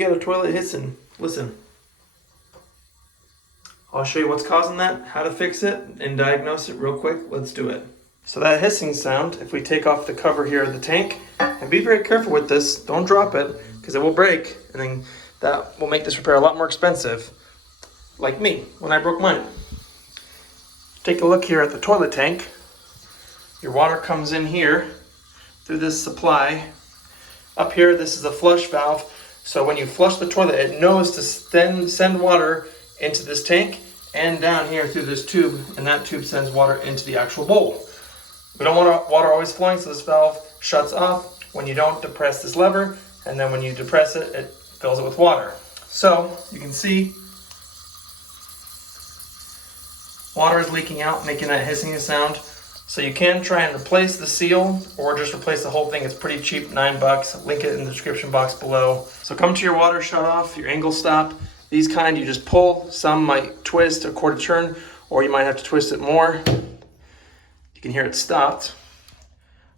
got a toilet hissing. Listen. I'll show you what's causing that, how to fix it, and diagnose it real quick. Let's do it. So that hissing sound, if we take off the cover here of the tank, and be very careful with this, don't drop it, because it will break, and then that will make this repair a lot more expensive. Like me, when I broke mine. Take a look here at the toilet tank. Your water comes in here through this supply. Up here, this is a flush valve. So when you flush the toilet, it knows to send water into this tank and down here through this tube, and that tube sends water into the actual bowl. We don't want water always flowing, so this valve shuts off when you don't depress this lever, and then when you depress it, it fills it with water. So you can see water is leaking out, making that hissing sound. So you can try and replace the seal or just replace the whole thing. It's pretty cheap, $9. Link it in the description box below. So come to your water shut off, your angle stop. These kind you just pull. Some might twist a quarter turn, or you might have to twist it more. You can hear it stopped.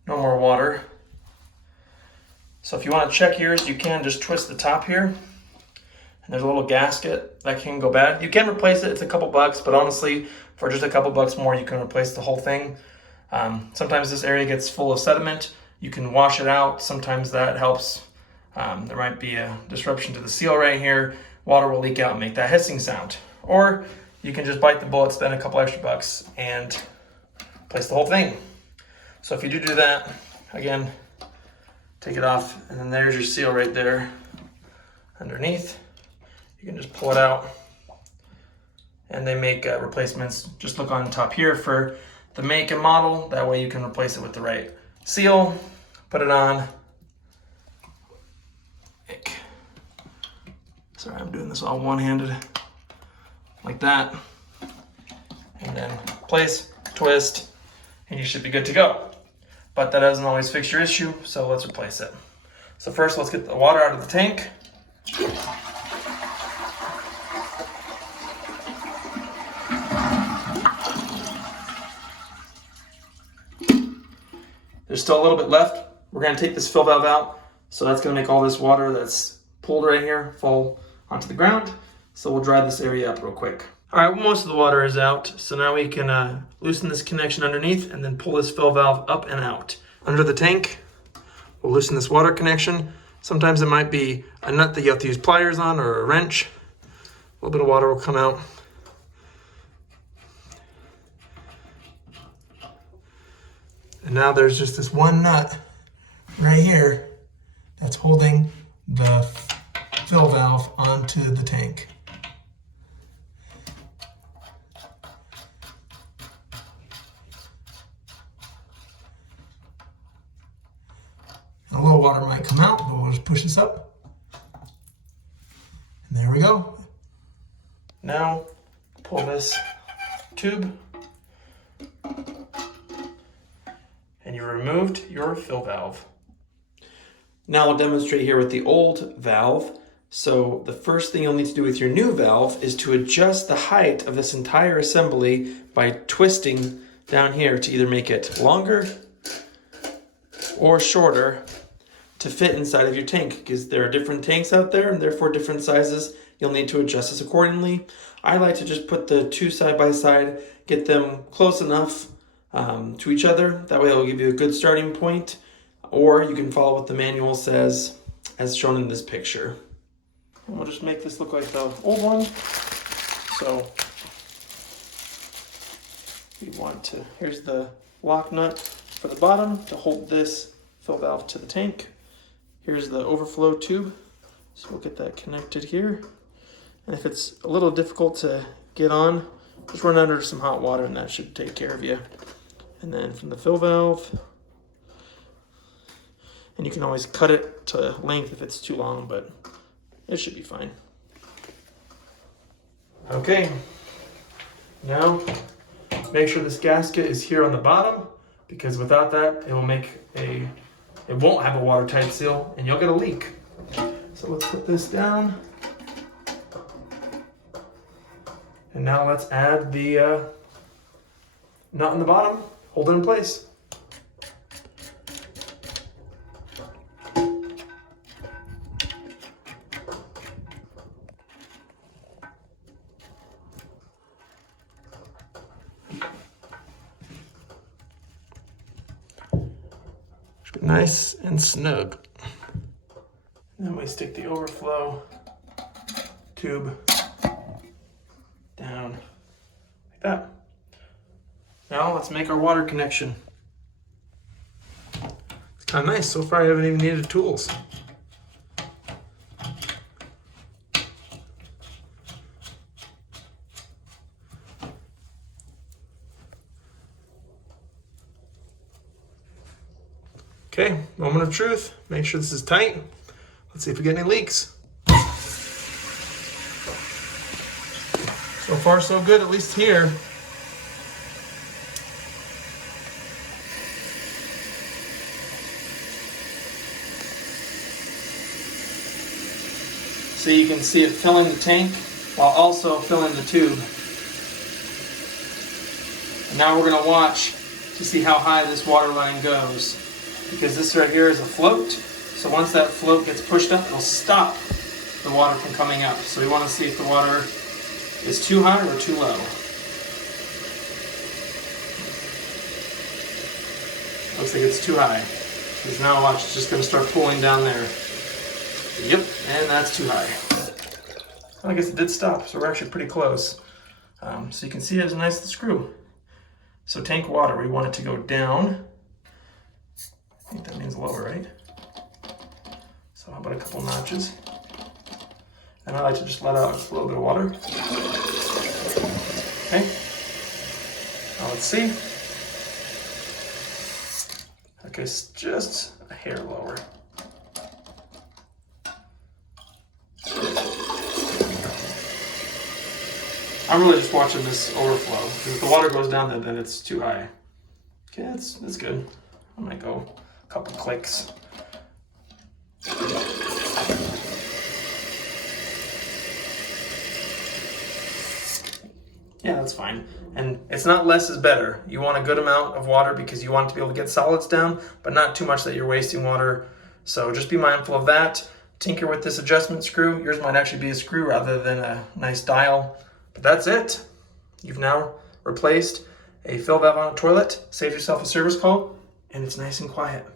No more water. So if you want to check yours, you can just twist the top here. And there's a little gasket that can go bad. You can replace it, it's a couple bucks, but honestly, for just a couple bucks more, you can replace the whole thing. Sometimes this area gets full of sediment. You can wash it out. Sometimes that helps. There might be a disruption to the seal right here. Water will leak out and make that hissing sound. Or you can just bite the bullet, spend a couple extra bucks, and replace the whole thing. So if you do that, again, take it off, and then there's your seal right there underneath. You can just pull it out, and they make replacements. Just look on top here for the make and model. That way you can replace it with the right seal, put it on. Sorry, I'm doing this all one-handed, like that. And then place, twist, and you should be good to go. But that doesn't always fix your issue, so let's replace it. So first, let's get the water out of the tank. There's still a little bit left. We're gonna take this fill valve out, so that's gonna make all this water that's pulled right here fall onto the ground. So we'll dry this area up real quick. All right, well, most of the water is out. So now we can loosen this connection underneath and then pull this fill valve up and out. Under the tank, we'll loosen this water connection. Sometimes it might be a nut that you have to use pliers on or a wrench. A little bit of water will come out. And now there's just this one nut right here that's holding the fill valve onto the tank. And a little water might come out, but we'll just push this up. And there we go. Now pull this tube, and you removed your fill valve. Now I'll demonstrate here with the old valve. So the first thing you'll need to do with your new valve is to adjust the height of this entire assembly by twisting down here to either make it longer or shorter to fit inside of your tank, because there are different tanks out there and therefore different sizes. You'll need to adjust this accordingly. I like to just put the two side by side, get them close enough to each other. That way it will give you a good starting point, or you can follow what the manual says as shown in this picture. And we'll just make this look like the old one. So we want to, here's the lock nut for the bottom to hold this fill valve to the tank. Here's the overflow tube. So we'll get that connected here. And if it's a little difficult to get on, just run under some hot water and that should take care of you. And then from the fill valve, and you can always cut it to length if it's too long, but it should be fine. Okay, now make sure this gasket is here on the bottom, because without that, it won't have a watertight seal and you'll get a leak. So let's put this down. And now let's add the nut in the bottom, hold it in place. it nice and snug. And then we stick the overflow tube down like that. Now let's make our water connection. It's kind of nice. So far I haven't even needed tools. Okay, moment of truth. Make sure this is tight. Let's see if we get any leaks. So far so good, at least here. So you can see it filling the tank while also filling the tube. And now we're going to watch to see how high this water line goes. Because this right here is a float. So once that float gets pushed up, it'll stop the water from coming up. So we want to see if the water is too high or too low. Looks like it's too high. Because now watch, it's just going to start pulling down there. Yep, and that's too high. I guess it did stop, so we're actually pretty close. So you can see it has a nice screw. So tank water, we want it to go down. I think that means lower, right? So how about a couple notches? And I like to just let out a little bit of water. Okay. Now let's see. Okay, it's just a hair lower. I'm really just watching this overflow. Because if the water goes down, then it's too high. Okay, that's good. I might go a couple clicks. Yeah, that's fine. And it's not less is better. You want a good amount of water because you want to be able to get solids down, but not too much that you're wasting water. So just be mindful of that. Tinker with this adjustment screw. Yours might actually be a screw rather than a nice dial. But that's it. You've now replaced a fill valve on a toilet, saved yourself a service call, and it's nice and quiet.